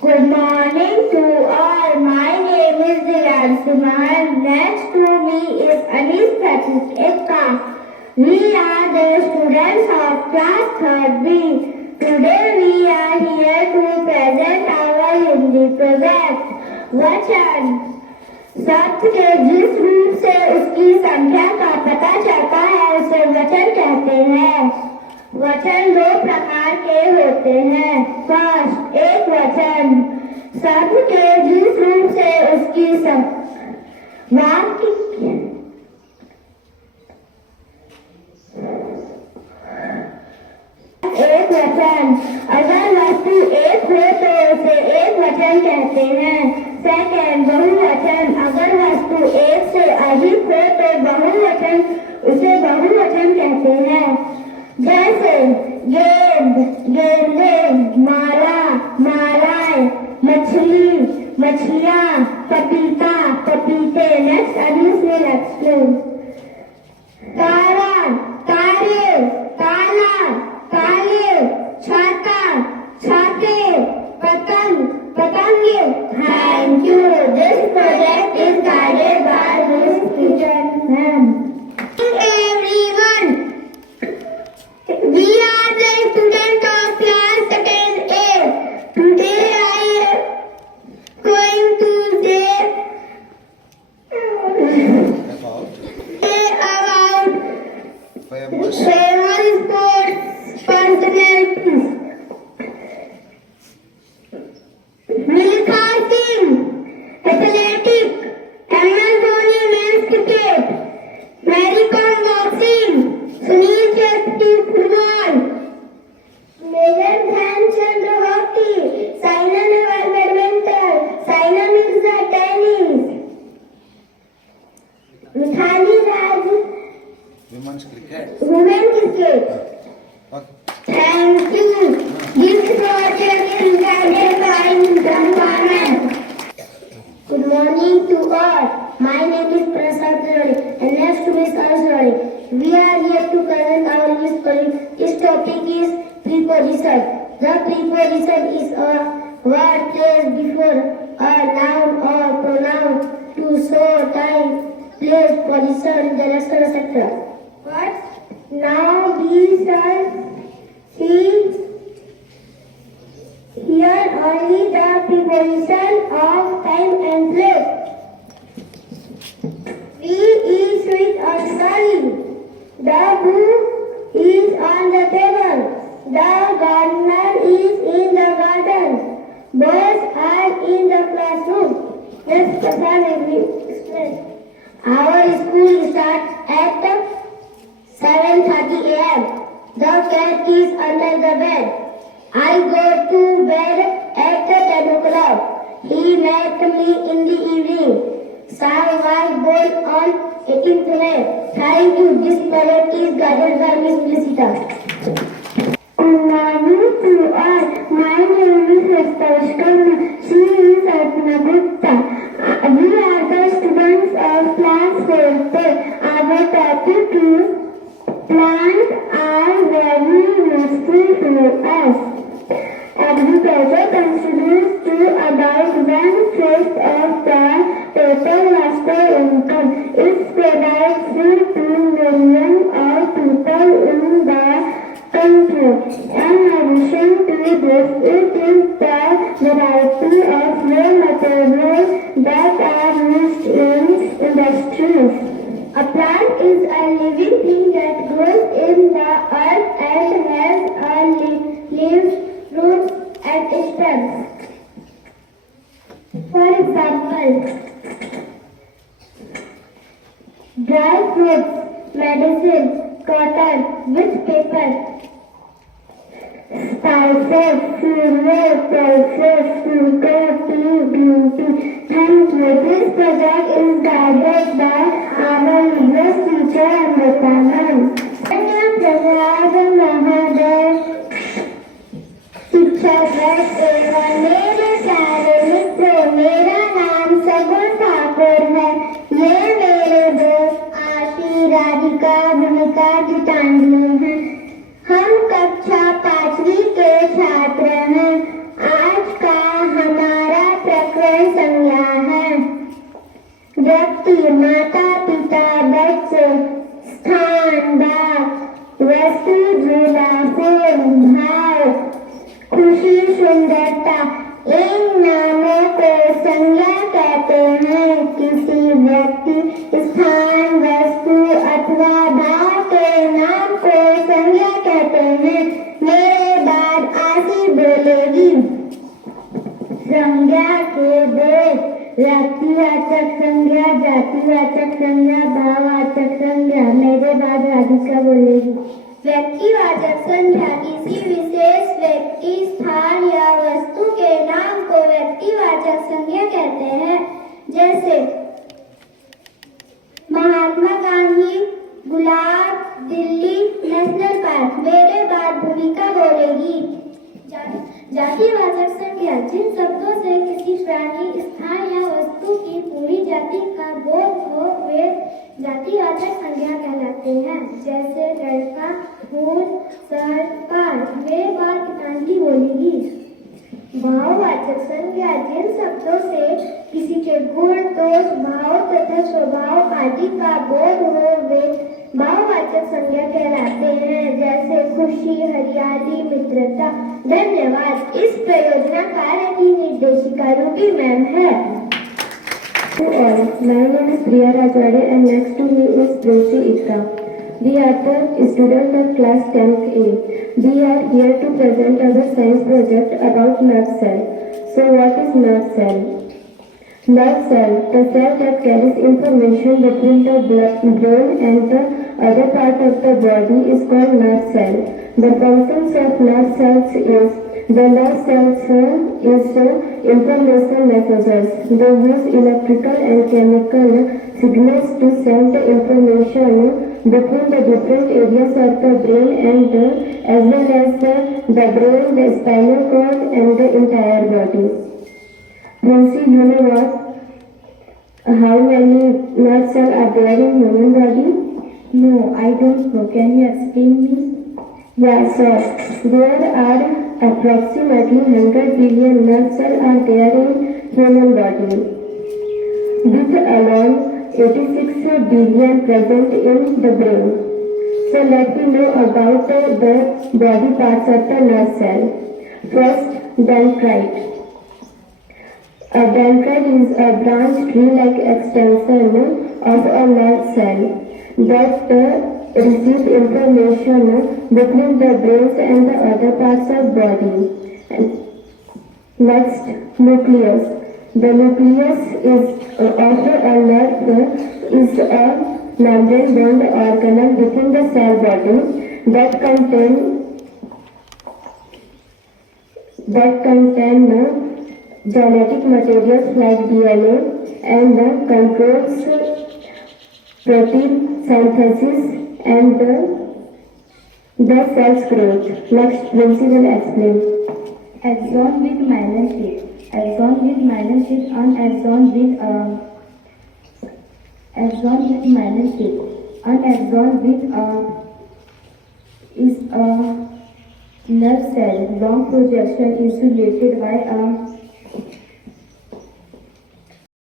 Good morning to all. My name is Diyanshi Mahan. Next to me is Anis Pratik Ekka. We are the students of class 3rd B. Today we are here to present our Hindi project. वचन शब्द के जिस रूप से उसकी संख्या का पता चलता है उसे वचन कहते हैं। वचन दो प्रकार के होते हैं। फर्स्ट, एक वचन शब्द के जिस रूप से उसकी वाक्य एक वचन, अगर वस्तु एक हो तो उसे एक वचन कहते हैं। सेकंड, बहुवचन, अगर वस्तु एक से अधिक हो तो बहुवचन उसे बहुवचन कहते हैं। जैसे गेंद, गेंदे, माला, मालाएं, मछली, मछलियां, पपीता, पपीते। Next Anees will explain. तारा, तारे, ताला, ताले, छाता, छाते, पतंग, पतंगे। Thank you. This project is guided by Miss Kitchen Ma'am. Everyone, we are the students of class 10A. Today I am going to say about famous sports personalities. Milkha Singh, athletic. MS Dhoni, men's cricket. Mary Kom, boxing. Sunil Shetty, football. Major Dhyanchand, hockey. Saina Nehwal, badminton. Saina Mirza, tennis. Mithali Raj, women's cricket. women cricket. Thank you. This project is guided by Brahman. Good morning to all. My name is Prasad Tiroli and next to Miss Araswari. We are here to present our English project. This topic is preposition. The preposition is a word placed before a noun or pronoun to show time, place, position, direction, etc. But now we shall see here only the preposition of time and place. We is sweet or sunny. The book is on the table. The gardener is in the garden. Boys are in the classroom. Next question will explain. Our school starts at 7:30 a.m. The cat is under the bed. I go to bed at 10 o'clock. He met me in the evening. Sam was born on 18th May. Thank you. This project is guided by Miss Felicita. Good morning to all. My name is Rastashka. She is Arpana Gupta. We are the students of class 4th. Our topic is plants are very useful to us. Agriculture contributes to about 1/5 of the total national income. It provides food to millions of people in the country. In addition to this, it is the variety of raw materials that are used in industries. A plant is a living thing that grows in the earth and has leaves, roots, and stems. For example, dry fruits, medicine, cotton, paper, spices, silver, pulses, sugar, tea, beauty. Thank you. This project is guided by our English teacher Amrita ma'am. Prahlad Mahadev शिक्षक एवं मेरे प्यारे मित्रों, मेरा नाम सगुण ठाकुर है। ये मेरे दोस्त आरती, राधिका, भूमिका, गीतांजलि हैं। हम कक्षा 5वीं के छात्र हैं। आज का हम स्थान भाव वस्तु झूला फूल भाव खुशी सुंदरता इन नामों को संज्ञा कहते हैं। किसी व्यक्ति स्थान वस्तु अथवा भाव के नाम को संज्ञा कहते हैं। मेरे बाद आशी बोलेगी। संज्ञा के दो व्यक्तिवाचक संज्ञा जातिवाचक संज्ञा भाववाचक संज्ञा। मेरे बाद राधिका बोलेगी। व्यक्तिवाचक संज्ञा किसी विशेष व्यक्ति स्थान या वस्तु के नाम को व्यक्तिवाचक संज्ञा कहते हैं। जैसे महात्मा गांधी गुलाब दिल्ली नेशनल पार्क। मेरे बाद भूमिका बोलेगी। जातिवाचक संज्ञा जिन शब्दों से किसी प्राणी स्थान या वस्तु की पूरी जाति का बोध हो वे जातिवाचक संज्ञा कहलाते हैं। जैसे लड़का फूल शहर पार्क। मेरे बाद गीतांजलि बोलेगी। भाववाचक संज्ञा जिन शब्दों से किसी के गुण दोष भाव तथा स्वभाव आदि का बोध हो वे भाववाचक संज्ञा कहलाते हैं। जैसे खुशी हरियाली मित्रता। धन्यवाद। इस परियोजना कार्य की निर्देशिका रूबी मैम है। My name is Priya Rajwade and next to me is Prunshi Ikra. We are the students of class 10th A. We are here to present our science project about nerve cell. So what is nerve cell? Nerve cell, the cell that carries information between the brain and the other part of the body is called nerve cell. The functions of nerve cells is the nerve cells is information messengers. They use electrical and chemical signals to send the information between the different areas of the brain and as well as the brain, the spinal cord and the entire body. Nancy, you know what? How many nerve cells are there in human body? No, I don't know. Can you explain me? Yeah, sir. There are approximately 100 billion nerve cells are there in human body. With around 86 billion present in the brain. So let me know about the body parts of the nerve cell. First, dendrite. A dendrite is a branch tree-like extension of a nerve cell that receives information between the brains and the other parts of body. Next, nucleus. The nucleus of a nerve is a membrane-bound organelle within the cell body that contain genetic materials like DNA and controls protein synthesis and the cell's growth. Next, Nancy will explain. Axon with myelin sheath. Axon with myelin sheath and axon with myelin sheath. An axon is a nerve cell long projection insulated by a